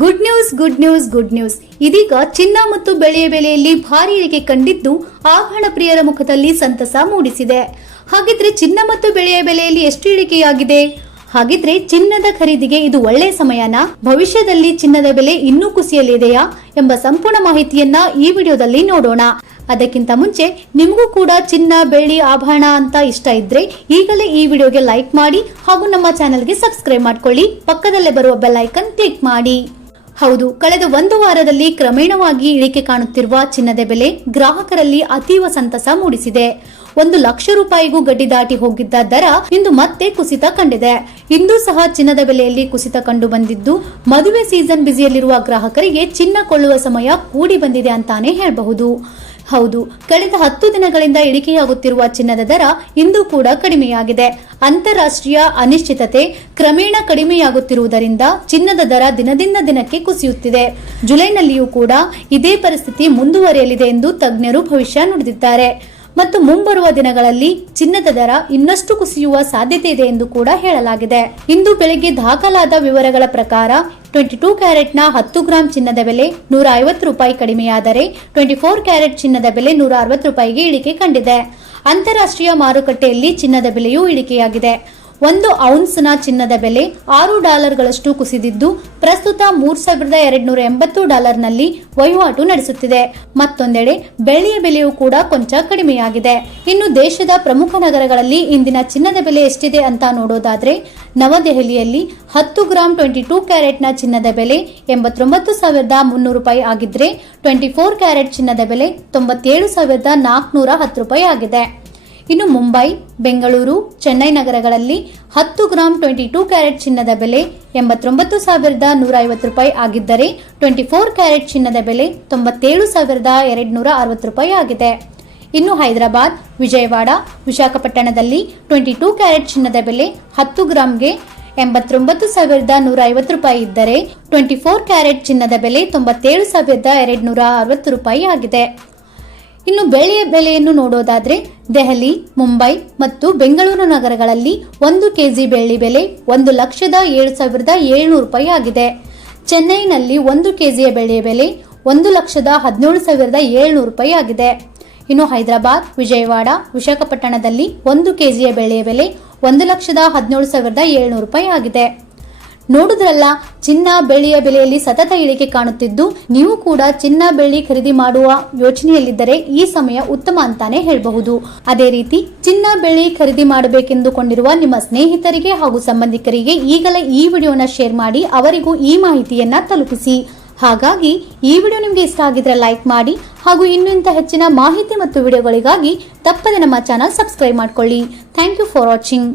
Good news good news good news ಇದೀಗ ಚಿನ್ನ ಮತ್ತು ಬೆಳೆಯ ಬೆಲೆಯಲ್ಲಿ ಭಾರಿ ಇಳಿಕೆ ಕಂಡಿದ್ದು ಆಭರಣ ಪ್ರಿಯರ ಮುಖದಲ್ಲಿ ಸಂತಸ ಮೂಡಿಸಿದೆ. ಹಾಗಿದ್ರೆ ಚಿನ್ನ ಮತ್ತು ಬೆಳೆಯ ಬೆಲೆಯಲ್ಲಿ ಎಷ್ಟು ಇಳಿಕೆಯಾಗಿದೆ ಹಾಗಿದ್ರೆ ಚಿನ್ನದ ಖರೀದಿಗೆ ಇದು ಒಳ್ಳೆಯ ಸಮಯನ? ಭವಿಷ್ಯದಲ್ಲಿ ಚಿನ್ನದ ಬೆಲೆ ಇನ್ನೂ ಕುಸಿಯಲಿದೆಯಾ ಎಂಬ ಸಂಪೂರ್ಣ ಮಾಹಿತಿಯನ್ನ ಈ ವಿಡಿಯೋದಲ್ಲಿ ನೋಡೋಣ. ಅದಕ್ಕಿಂತ ಮುಂಚೆ ನಿಮಗೂ ಕೂಡ ಚಿನ್ನ, ಬೆಳ್ಳಿ, ಆಭರಣ ಅಂತ ಇಷ್ಟ ಇದ್ರೆ ಈಗಲೇ ಈ ವಿಡಿಯೋಗೆ ಲೈಕ್ ಮಾಡಿ ಹಾಗೂ ನಮ್ಮ ಚಾನೆಲ್ಗೆ ಸಬ್ಸ್ಕ್ರೈಬ್ ಮಾಡ್ಕೊಳ್ಳಿ. ಪಕ್ಕದಲ್ಲೇ ಬರುವ ಬೆಲ್ ಐಕನ್ ಕ್ಲಿಕ್ ಮಾಡಿ. ಹೌದು, ಕಳೆದ ಒಂದು ವಾರದಲ್ಲಿ ಕ್ರಮೇಣವಾಗಿ ಇಳಿಕೆ ಕಾಣುತ್ತಿರುವ ಚಿನ್ನದ ಬೆಲೆ ಗ್ರಾಹಕರಲ್ಲಿ ಅತೀವ ಸಂತಸ ಮೂಡಿಸಿದೆ. ಒಂದು ಲಕ್ಷ ರೂಪಾಯಿಗೂ ಗಡ್ಡಿ ದಾಟಿ ಹೋಗಿದ್ದ ದರ ಇಂದು ಮತ್ತೆ ಕುಸಿತ ಕಂಡಿದೆ. ಇಂದು ಸಹ ಚಿನ್ನದ ಬೆಲೆಯಲ್ಲಿ ಕುಸಿತ ಕಂಡು ಬಂದಿದ್ದು, ಮದುವೆ ಸೀಸನ್ ಬ್ಯುಸಿಯಲ್ಲಿರುವ ಗ್ರಾಹಕರಿಗೆ ಚಿನ್ನ ಕೊಳ್ಳುವ ಸಮಯ ಕೂಡಿ ಬಂದಿದೆ ಅಂತಾನೆ ಹೇಳಬಹುದು. ಹೌದು, ಕಳೆದ ಹತ್ತು ದಿನಗಳಿಂದ ಇಳಿಕೆಯಾಗುತ್ತಿರುವ ಚಿನ್ನದ ದರ ಇಂದು ಕೂಡ ಕಡಿಮೆಯಾಗಿದೆ. ಅಂತಾರಾಷ್ಟ್ರೀಯ ಅನಿಶ್ಚಿತತೆ ಕ್ರಮೇಣ ಕಡಿಮೆಯಾಗುತ್ತಿರುವುದರಿಂದ ಚಿನ್ನದ ದರ ದಿನದಿಂದ ದಿನಕ್ಕೆ ಕುಸಿಯುತ್ತಿದೆ. ಜುಲೈನಲ್ಲಿಯೂ ಕೂಡ ಇದೇ ಪರಿಸ್ಥಿತಿ ಮುಂದುವರಿಯಲಿದೆ ಎಂದು ತಜ್ಞರು ಭವಿಷ್ಯ ನುಡಿದಿದ್ದಾರೆ. ಮತ್ತು ಮುಂಬರುವ ದಿನಗಳಲ್ಲಿ ಚಿನ್ನದ ದರ ಇನ್ನಷ್ಟು ಕುಸಿಯುವ ಸಾಧ್ಯತೆ ಇದೆ ಎಂದು ಕೂಡ ಹೇಳಲಾಗಿದೆ. ಇಂದು ಬೆಳಗ್ಗೆ ದಾಖಲಾದ ವಿವರಗಳ ಪ್ರಕಾರ ಟ್ವೆಂಟಿ ಟೂ ಕ್ಯಾರೆಟ್ನ ಹತ್ತು ಗ್ರಾಂ ಚಿನ್ನದ ಬೆಲೆ ನೂರ ಐವತ್ತು ರೂಪಾಯಿ ಕಡಿಮೆಯಾದರೆ ಟ್ವೆಂಟಿ ಫೋರ್ ಕ್ಯಾರೆಟ್ ಚಿನ್ನದ ಬೆಲೆ ನೂರ ಅರವತ್ತು ರೂಪಾಯಿಗೆ ಇಳಿಕೆ ಕಂಡಿದೆ. ಅಂತಾರಾಷ್ಟ್ರೀಯ ಮಾರುಕಟ್ಟೆಯಲ್ಲಿ ಚಿನ್ನದ ಬೆಲೆಯೂ ಇಳಿಕೆಯಾಗಿದೆ. ಒಂದು ಔನ್ಸ್ನ ಚಿನ್ನದ ಬೆಲೆ ಆರು ಡಾಲರ್ಗಳಷ್ಟು ಕುಸಿದಿದ್ದು, ಪ್ರಸ್ತುತ ಮೂರು ಸಾವಿರದ ಎರಡುನೂರ ಎಂಬತ್ತು ಡಾಲರ್ನಲ್ಲಿ ವಹಿವಾಟು ನಡೆಸುತ್ತಿದೆ. ಮತ್ತೊಂದೆಡೆ, ಬೆಳ್ಳಿಯ ಬೆಲೆಯೂ ಕೂಡ ಕೊಂಚ ಕಡಿಮೆಯಾಗಿದೆ. ಇನ್ನು ದೇಶದ ಪ್ರಮುಖ ನಗರಗಳಲ್ಲಿ ಇಂದಿನ ಚಿನ್ನದ ಬೆಲೆ ಎಷ್ಟಿದೆ ಅಂತ ನೋಡೋದಾದ್ರೆ, ನವದೆಹಲಿಯಲ್ಲಿ ಹತ್ತು ಗ್ರಾಂ ಟ್ವೆಂಟಿ ಟೂ ಕ್ಯಾರೆಟ್ನ ಚಿನ್ನದ ಬೆಲೆ ಎಂಬತ್ತೊಂಬತ್ತು ಸಾವಿರದ ಮುನ್ನೂರು ರೂಪಾಯಿ ಆಗಿದ್ರೆ, ಟ್ವೆಂಟಿ ಫೋರ್ ಕ್ಯಾರೆಟ್ ಚಿನ್ನದ ಬೆಲೆ ತೊಂಬತ್ತೇಳು ಸಾವಿರದ ನಾಲ್ಕುನೂರ ಹತ್ತು ರೂಪಾಯಿ ಆಗಿದೆ. ಇನ್ನು ಮುಂಬೈ, ಬೆಂಗಳೂರು, ಚೆನ್ನೈ ನಗರಗಳಲ್ಲಿ ಹತ್ತು ಗ್ರಾಂ ಟ್ವೆಂಟಿ ಟೂ ಕ್ಯಾರೆಟ್ ಚಿನ್ನದ ಬೆಲೆ ಎಂಬತ್ತೊಂಬತ್ತು ಸಾವಿರದ ನೂರ ಐವತ್ತು ರೂಪಾಯಿ ಆಗಿದ್ದರೆ ಟ್ವೆಂಟಿ ಫೋರ್ ಕ್ಯಾರೆಟ್ ಚಿನ್ನದ ಬೆಲೆ ತೊಂಬತ್ತೇಳು ಸಾವಿರದ ಎರಡು ನೂರ ಅರವತ್ತು ರೂಪಾಯಿ ಆಗಿದೆ. ಇನ್ನು ಹೈದರಾಬಾದ್, ವಿಜಯವಾಡ, ವಿಶಾಖಪಟ್ಟಣದಲ್ಲಿ ಟ್ವೆಂಟಿ ಟೂ ಕ್ಯಾರೆಟ್ ಚಿನ್ನದ ಬೆಲೆ ಹತ್ತು ಗ್ರಾಂಗೆ ಎಂಬತ್ತೊಂಬತ್ತು ಸಾವಿರದ ನೂರ ಐವತ್ತು ರೂಪಾಯಿ ಇದ್ದರೆ ಟ್ವೆಂಟಿ ಫೋರ್ ಕ್ಯಾರೆಟ್ ಚಿನ್ನದ ಬೆಲೆ ತೊಂಬತ್ತೇಳು ಸಾವಿರದ ಎರಡು ನೂರ ಅರವತ್ತು ರೂಪಾಯಿ ಆಗಿದೆ. ಇನ್ನು ಬೆಳೆಯ ಬೆಲೆಯನ್ನು ನೋಡೋದಾದ್ರೆ ದೆಹಲಿ, ಮುಂಬೈ ಮತ್ತು ಬೆಂಗಳೂರು ನಗರಗಳಲ್ಲಿ ಒಂದು ಕೆಜಿ ಬೆಳ್ಳಿ ಬೆಲೆ ಒಂದು ಲಕ್ಷದ ಏಳು ಸಾವಿರದ ಏಳ್ನೂರು ರೂಪಾಯಿ ಆಗಿದೆ. ಚೆನ್ನೈನಲ್ಲಿ ಒಂದು ಕೆಜಿಯ ಬೆಳೆಯ ಬೆಲೆ ಒಂದು ಲಕ್ಷದ ಹದಿನೇಳು ಸಾವಿರದ ಏಳ್ನೂರು ರೂಪಾಯಿ ಆಗಿದೆ. ಇನ್ನು ಹೈದರಾಬಾದ್, ವಿಜಯವಾಡ, ವಿಶಾಖಪಟ್ಟಣದಲ್ಲಿ ಒಂದು ಕೆಜಿಯ ಬೆಳೆಯ ಬೆಲೆ ಒಂದು ಲಕ್ಷದ ಹದಿನೇಳು ಸಾವಿರದ ಏಳ್ನೂರು ರೂಪಾಯಿ ಆಗಿದೆ. ನೋಡುದ್ರಲ್ಲ, ಚಿನ್ನ ಬೆಳ್ಳಿಯ ಬೆಲೆಯಲ್ಲಿ ಸತತ ಇಳಿಕೆ ಕಾಣುತ್ತಿದ್ದು, ನೀವು ಕೂಡ ಚಿನ್ನ ಬೆಳ್ಳಿ ಖರೀದಿ ಮಾಡುವ ಯೋಚನೆಯಲ್ಲಿದ್ದರೆ ಈ ಸಮಯ ಉತ್ತಮ ಅಂತಾನೆ ಹೇಳಬಹುದು. ಅದೇ ರೀತಿ, ಚಿನ್ನ ಬೆಳ್ಳಿ ಖರೀದಿ ಮಾಡಬೇಕೆಂದುಕೊಂಡಿರುವ ನಿಮ್ಮ ಸ್ನೇಹಿತರಿಗೆ ಹಾಗೂ ಸಂಬಂಧಿಕರಿಗೆ ಈಗಲೇ ಈ ವಿಡಿಯೋನ ಶೇರ್ ಮಾಡಿ, ಅವರಿಗೂ ಈ ಮಾಹಿತಿಯನ್ನ ತಲುಪಿಸಿ. ಹಾಗಾಗಿ, ಈ ವಿಡಿಯೋ ನಿಮಗೆ ಇಷ್ಟ ಆಗಿದ್ರೆ ಲೈಕ್ ಮಾಡಿ ಹಾಗೂ ಇನ್ನೂ ಇಂಥ ಹೆಚ್ಚಿನ ಮಾಹಿತಿ ಮತ್ತು ವಿಡಿಯೋಗಳಿಗಾಗಿ ತಪ್ಪದೆ ನಮ್ಮ ಚಾನಲ್ ಸಬ್ಸ್ಕ್ರೈಬ್ ಮಾಡ್ಕೊಳ್ಳಿ. Thank you for watching.